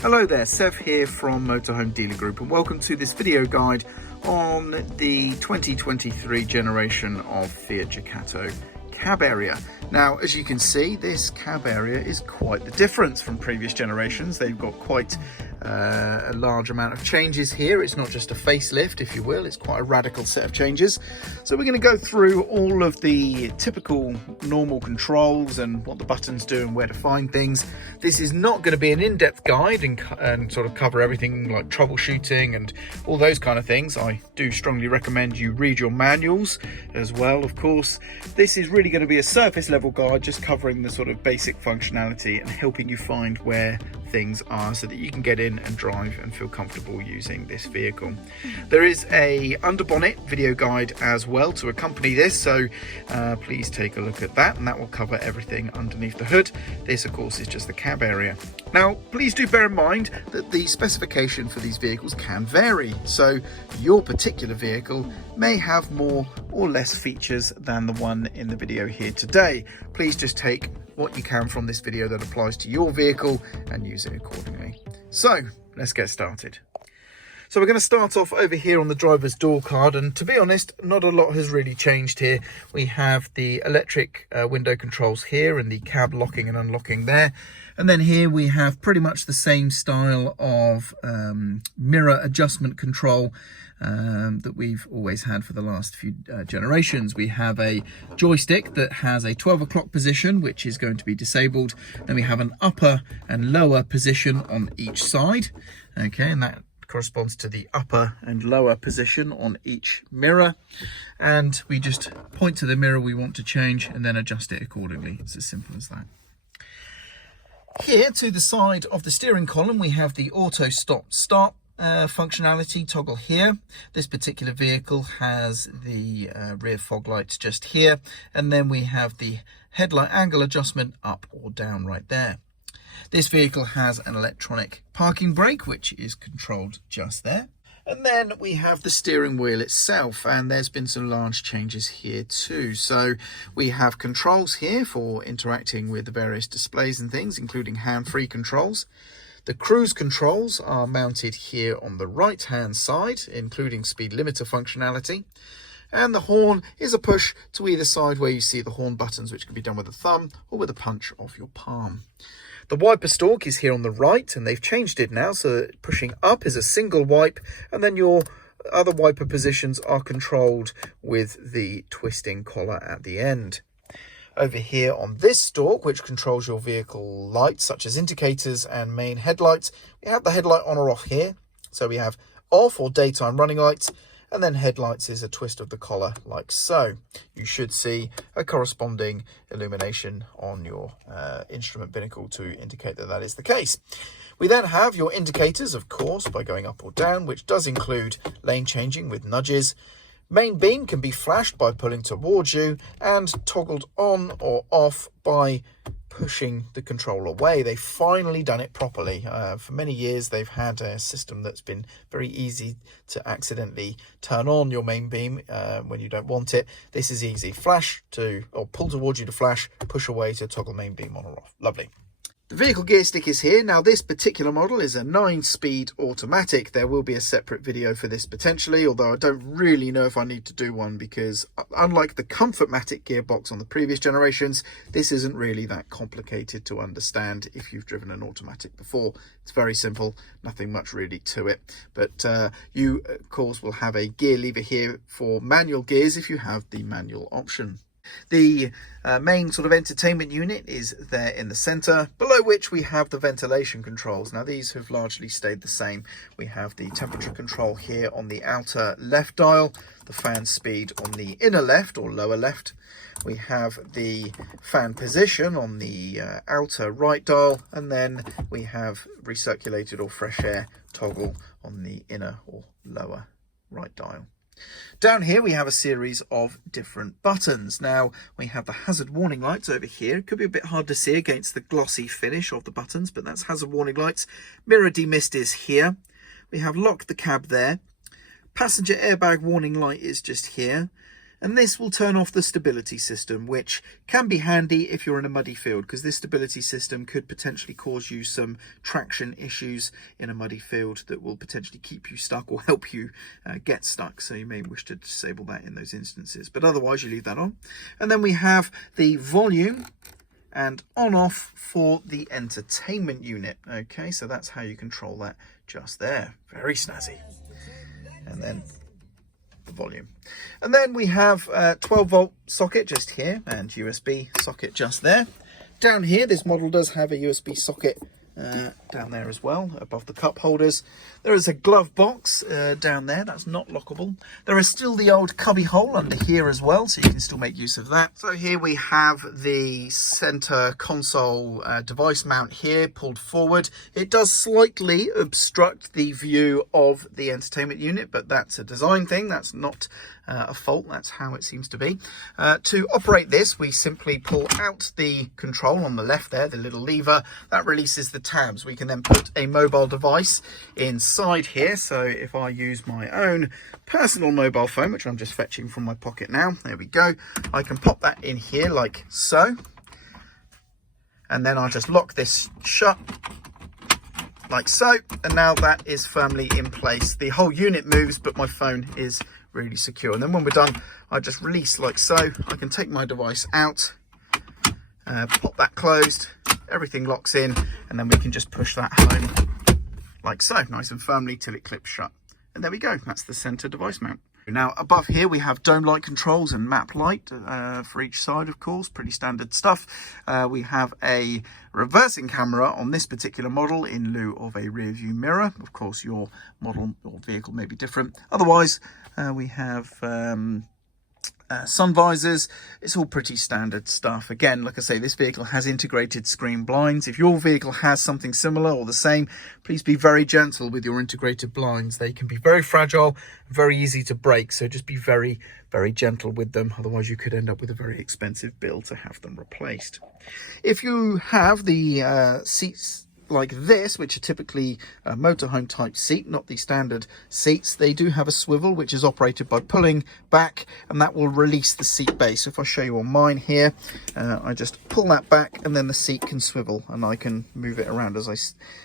Hello there, Sev here from Motorhome Dealer Group, and welcome to this video guide on the 2023 generation of Fiat Ducato cab area. Now, as you can see, this cab area is quite the difference from previous generations. They've got quite a large amount of changes here. It's not just a facelift, if you will, it's quite a radical set of changes. So we're going to go through all of the typical normal controls and what the buttons do and where to find things. This is not going to be an in-depth guide and sort of cover everything like troubleshooting and all those kind of things. I do strongly recommend you read your manuals as well, of course. This is really going to be a surface level guide, just covering the sort of basic functionality and helping you find where things are so that you can get in and drive and feel comfortable using this vehicle. There is a under bonnet video guide as well to accompany this, so please take a look at that, and that will cover everything underneath the hood. This of course is just the cab area. Now please do bear in mind that the specification for these vehicles can vary, so your particular vehicle may have more or less features than the one in the video here today. Please just take what you can from this video that applies to your vehicle and use it accordingly. So let's get started. So we're going to start off over here on the driver's door card, and to be honest, not a lot has really changed here. We have the electric window controls here and the cab locking and unlocking there, and then here we have pretty much the same style of mirror adjustment control that we've always had for the last few generations. We have a joystick that has a 12 o'clock position, which is going to be disabled. Then we have an upper and lower position on each side. Okay, and that corresponds to the upper and lower position on each mirror. And we just point to the mirror we want to change and then adjust it accordingly. It's as simple as that. Here to the side of the steering column, we have the auto stop start functionality toggle here. This particular vehicle has the rear fog lights just here, and then we have the headlight angle adjustment up or down right there. This vehicle has an electronic parking brake, which is controlled just there. And then we have the steering wheel itself, and there's been some large changes here too. So we have controls here for interacting with the various displays and things, including hand-free controls. The cruise controls are mounted here on the right hand side, including speed limiter functionality. And the horn is a push to either side where you see the horn buttons, which can be done with a thumb or with a punch of your palm. The wiper stalk is here on the right, and they've changed it now so that pushing up is a single wipe, and then your other wiper positions are controlled with the twisting collar at the end. Over here on this stalk, which controls your vehicle lights such as indicators and main headlights, we have the headlight on or off here. So we have off or daytime running lights, and then headlights is a twist of the collar like so. You should see a corresponding illumination on your instrument binnacle to indicate that that is the case. We then have your indicators, of course, by going up or down, which does include lane changing with nudges. Main beam can be flashed by pulling towards you and toggled on or off by pushing the control away. They've finally done it properly. For many years they've had a system that's been very easy to accidentally turn on your main beam when you don't want it. This is easy. Flash to, or pull towards you to flash, push away to toggle main beam on or off. Lovely. The vehicle gear stick is here. Now this particular model is a 9-speed automatic. There will be a separate video for this potentially, although I don't really know if I need to do one, because unlike the Comfortmatic gearbox on the previous generations, this isn't really that complicated to understand if you've driven an automatic before. It's very simple, nothing much really to it. But you of course will have a gear lever here for manual gears if you have the manual option. The main sort of entertainment unit is there in the center, below which we have the ventilation controls. Now these have largely stayed the same. We have the temperature control here on the outer left dial, the fan speed on the inner left or lower left. We have the fan position on the outer right dial, and then we have recirculated or fresh air toggle on the inner or lower right dial. Down here we have a series of different buttons. Now we have the hazard warning lights over here. It could be a bit hard to see against the glossy finish of the buttons, but that's hazard warning lights. Mirror demist is here. We have lock the cab there. Passenger airbag warning light is just here. And this will turn off the stability system, which can be handy if you're in a muddy field, because this stability system could potentially cause you some traction issues in a muddy field that will potentially keep you stuck or help you get stuck. So you may wish to disable that in those instances, but otherwise you leave that on. And then we have the volume and on off for the entertainment unit. Okay, so that's how you control that just there. Very snazzy. And then the volume. And then we have a 12-volt socket just here and USB socket just there. Down here, this model does have a USB socket down there as well, above the cup holders. There is a glove box down there, that's not lockable. There is still the old cubby hole under here as well, so you can still make use of that. So here we have the center console device mount here pulled forward. It does slightly obstruct the view of the entertainment unit, but that's a design thing, that's not a fault, that's how it seems to be. To operate this, we simply pull out the control on the left there, the little lever, that releases the tabs. We can then put a mobile device inside here. So if I use my own personal mobile phone, which I'm just fetching from my pocket now, there we go, I can pop that in here like so. And then I'll just lock this shut like so, and now that is firmly in place. The whole unit moves, but my phone is really secure. And then when we're done, I just release like so. I can take my device out, pop that closed, everything locks in, and then we can just push that home like so, nice and firmly till it clips shut. And there we go, that's the center device mount. Now above here we have dome light controls and map light for each side, of course, pretty standard stuff. We have a reversing camera on this particular model in lieu of a rear view mirror. Of course your model or vehicle may be different. Otherwise we have sun visors. It's all pretty standard stuff. Again, like I say, this vehicle has integrated screen blinds. If your vehicle has something similar or the same, please be very gentle with your integrated blinds. They can be very fragile, very easy to break, so just be very, very gentle with them. Otherwise you could end up with a very expensive bill to have them replaced. If you have the seats like this, which are typically a motorhome type seat, not the standard seats, they do have a swivel which is operated by pulling back, and that will release the seat base. So if I show you on mine here, I just pull that back and then the seat can swivel and I can move it around as I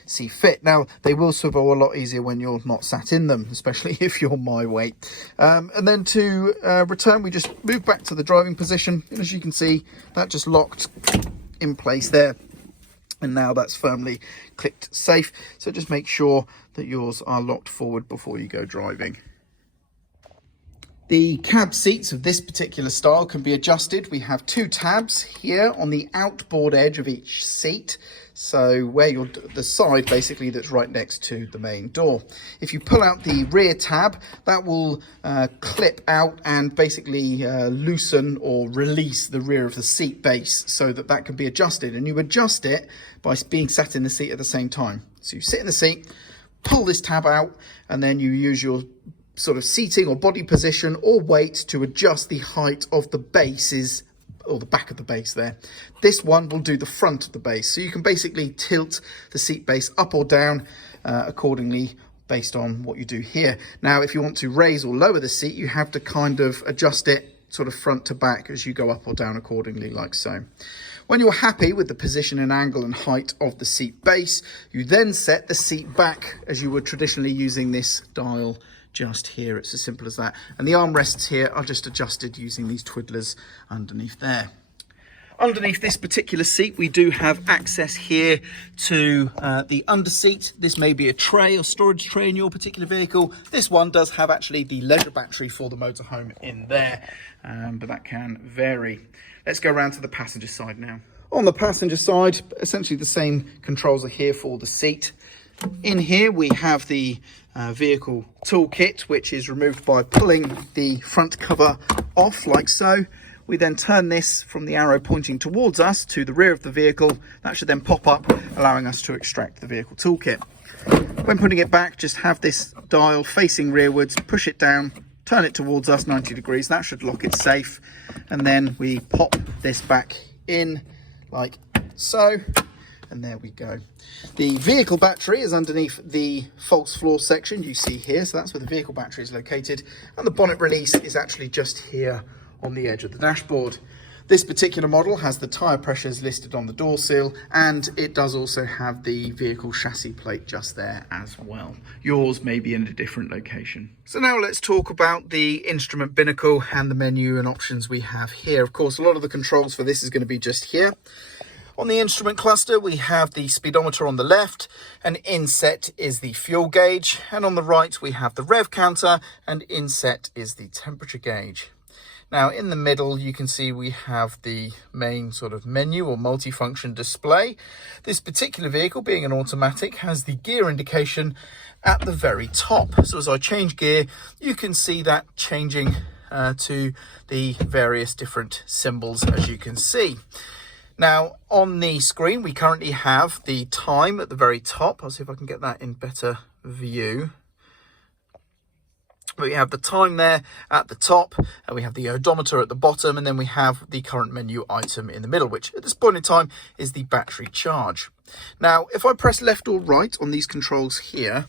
see fit. Now they will swivel a lot easier when you're not sat in them, especially if you're my weight. And then to return, we just move back to the driving position, and as you can see, that just locked in place there. And now that's firmly clicked safe. So just make sure that yours are locked forward before you go driving. The cab seats of this particular style can be adjusted. We have two tabs here on the outboard edge of each seat. So where you're the side basically that's right next to the main door. If you pull out the rear tab, that will clip out and basically loosen or release the rear of the seat base so that that can be adjusted. And you adjust it by being sat in the seat at the same time. So you sit in the seat, pull this tab out, and then you use your sort of seating or body position or weight to adjust the height of the bases or the back of the base there. This one will do the front of the base, so you can basically tilt the seat base up or down accordingly based on what you do here. Now if you want to raise or lower the seat, you have to kind of adjust it sort of front to back as you go up or down accordingly, like so. When you're happy with the position and angle and height of the seat base, you then set the seat back as you would traditionally using this dial just here. It's as simple as that. And the armrests here are just adjusted using these twiddlers underneath there. Underneath this particular seat, we do have access here to the underseat. This may be a tray or storage tray in your particular vehicle. This one does have actually the leisure battery for the motorhome in there, but that can vary. Let's go around to the passenger side now. On the passenger side, essentially the same controls are here for the seat. In here we have the vehicle toolkit, which is removed by pulling the front cover off like so. We then turn this from the arrow pointing towards us to the rear of the vehicle. That should then pop up, allowing us to extract the vehicle toolkit. When putting it back, just have this dial facing rearwards, push it down, turn it towards us 90 degrees. That should lock it safe. And then we pop this back in like so. And there we go. The vehicle battery is underneath the false floor section you see here. So that's where the vehicle battery is located. And the bonnet release is actually just here on the edge of the dashboard. This particular model has the tyre pressures listed on the door seal, and it does also have the vehicle chassis plate just there as well. Yours may be in a different location. So now let's talk about the instrument binnacle and the menu and options we have here. Of course, a lot of the controls for this is going to be just here. On the instrument cluster, we have the speedometer on the left, and inset is the fuel gauge, and on the right we have the rev counter, and inset is the temperature gauge. Now in the middle you can see we have the main sort of menu or multifunction display. This particular vehicle, being an automatic, has the gear indication at the very top. So as I change gear, you can see that changing to the various different symbols, as you can see. Now on the screen we currently have the time at the very top. I'll see if I can get that in better view. We have the time there at the top, and we have the odometer at the bottom, and then we have the current menu item in the middle, which at this point in time is the battery charge. Now, if I press left or right on these controls here,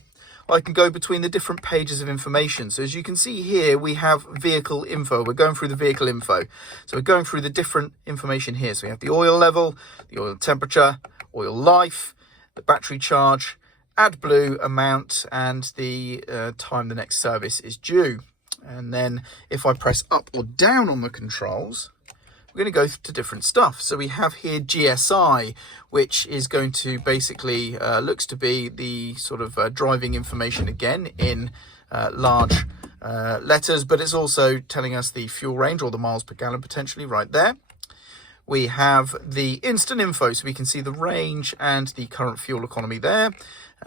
I can go between the different pages of information. So as you can see here, we have vehicle info. We're going through the vehicle info. So we're going through the different information here. So we have the oil level, the oil temperature, oil life, the battery charge, AdBlue amount, and the time the next service is due. And then if I press up or down on the controls, we're going to go to different stuff. So we have here GSI, which is going to basically looks to be the sort of driving information again in large letters, but it's also telling us the fuel range or the miles per gallon potentially right there. We have the instant info, so we can see the range and the current fuel economy there.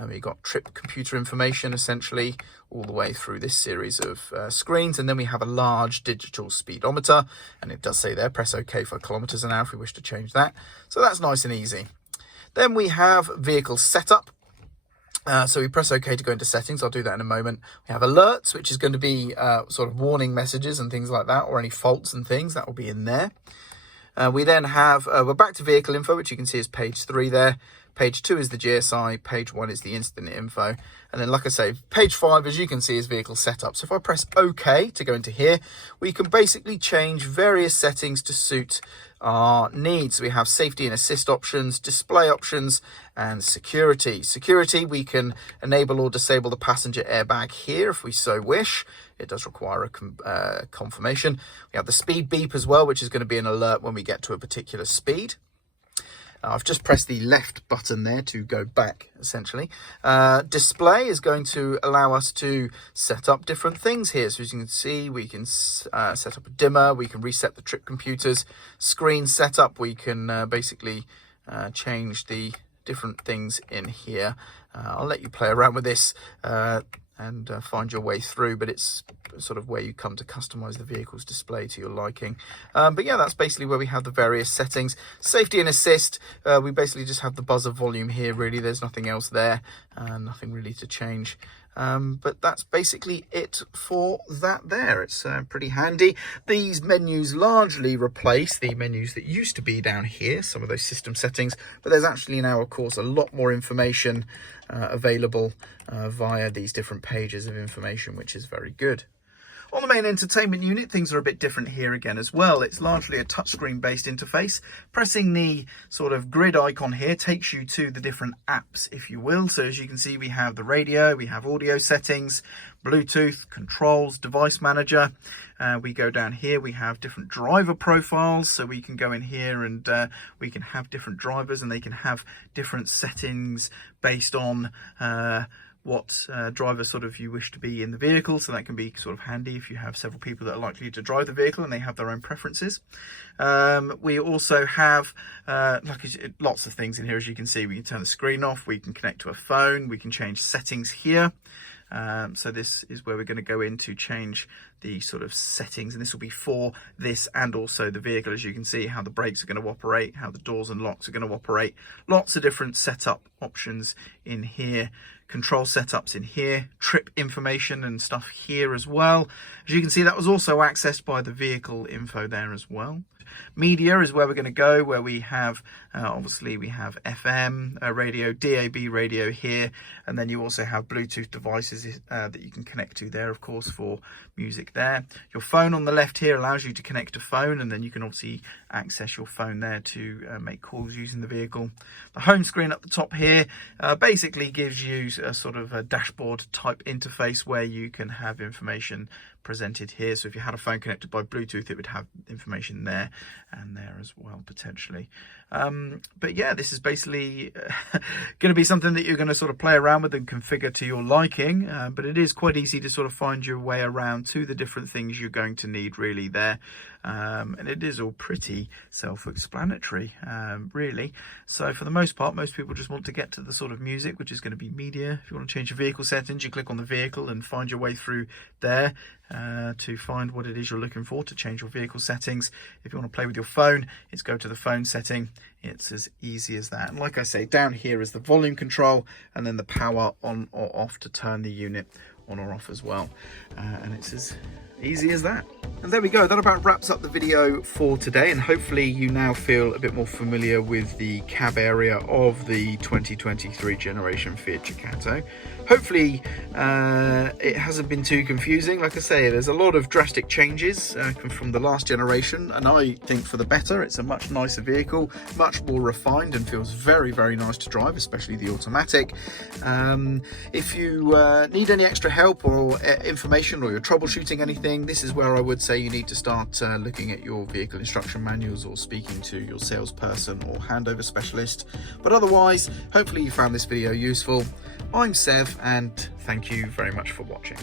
We've got trip computer information essentially all the way through this series of screens. And then we have a large digital speedometer, and it does say there, press OK for kilometers an hour if we wish to change that. So that's nice and easy. Then we have vehicle setup. So we press OK to go into settings. I'll do that in a moment. We have alerts, which is going to be sort of warning messages and things like that, or any faults and things that will be in there. We then have, we're back to vehicle info, which you can see is page 3 there. Page 2 is the GSI, page 1 is the instant info. And then, like I say, page 5, as you can see, is vehicle setup. So if I press OK to go into here, we can basically change various settings to suit our needs. We have safety and assist options, display options, and security. Security, we can enable or disable the passenger airbag here if we so wish. It does require a confirmation. We have the speed beep as well, which is going to be an alert when we get to a particular speed. I've just pressed the left button there to go back, essentially. Display is going to allow us to set up different things here. So as you can see, we can set up a dimmer, we can reset the trip computers. Screen setup, we can basically change the different things in here. I'll let you play around with this and find your way through, but it's sort of where you come to customize the vehicle's display to your liking. But yeah, that's basically where we have the various settings. Safety and assist, we basically just have the buzzer volume here, really. There's nothing else there, nothing really to change. But that's basically it for that there. It's pretty handy. These menus largely replace the menus that used to be down here, some of those system settings, but there's actually now, of course, a lot more information available via these different pages of information, which is very good. On the main entertainment unit, things are a bit different here again as well. It's largely a touchscreen based interface. Pressing the sort of grid icon here takes you to the different apps, if you will. So as you can see, we have the radio, we have audio settings, Bluetooth, controls, device manager. We go down here, we have different driver profiles. So we can go in here and we can have different drivers, and they can have different settings based on what driver sort of you wish to be in the vehicle. So that can be sort of handy if you have several people that are likely to drive the vehicle and they have their own preferences. We also have lots of things in here. As you can see, we can turn the screen off, we can connect to a phone, we can change settings here. So this is where we're going to go in to change the sort of settings, and this will be for this and also the vehicle. As you can see, how the brakes are going to operate, how the doors and locks are going to operate. Lots of different setup options in here. Control setups in here, trip information and stuff here as well. As you can see, that was also accessed by the vehicle info there as well. media is where we're going to go, where we have obviously we have FM radio, DAB radio here, and then you also have Bluetooth devices that you can connect to there, of course, for music there. Your phone on the left here allows you to connect to phone, and then you can obviously access your phone there to make calls using the vehicle. The home screen at the top here basically gives you a sort of a dashboard type interface where you can have information presented here. So if you had a phone connected by Bluetooth, it would have information there and there as well, potentially. But yeah, this is basically going to be something that you're going to sort of play around with and configure to your liking, but it is quite easy to sort of find your way around to the different things you're going to need really there. And it is all pretty self-explanatory, really. So for the most part, most people just want to get to the sort of music, which is going to be media. If you want to change your vehicle settings, you click on the vehicle and find your way through there to find what it is you're looking for to change your vehicle settings. If you want to play with your phone, it's go to the phone setting. It's as easy as that. And like I say, down here is the volume control and then the power on or off to turn the unit on or off as well. And it's as easy as that. And there we go, that about wraps up the video for today, and hopefully you now feel a bit more familiar with the cab area of the 2023 generation Fiat Ducato. Hopefully it hasn't been too confusing. Like I say, there's a lot of drastic changes from the last generation, and I think for the better. It's a much nicer vehicle, much more refined, and feels very, very nice to drive, especially the automatic. If you need any extra help or information, or you're troubleshooting anything, this is where I would say you need to start looking at your vehicle instruction manuals or speaking to your salesperson or handover specialist. But otherwise, hopefully you found this video useful. I'm Sev, and thank you very much for watching.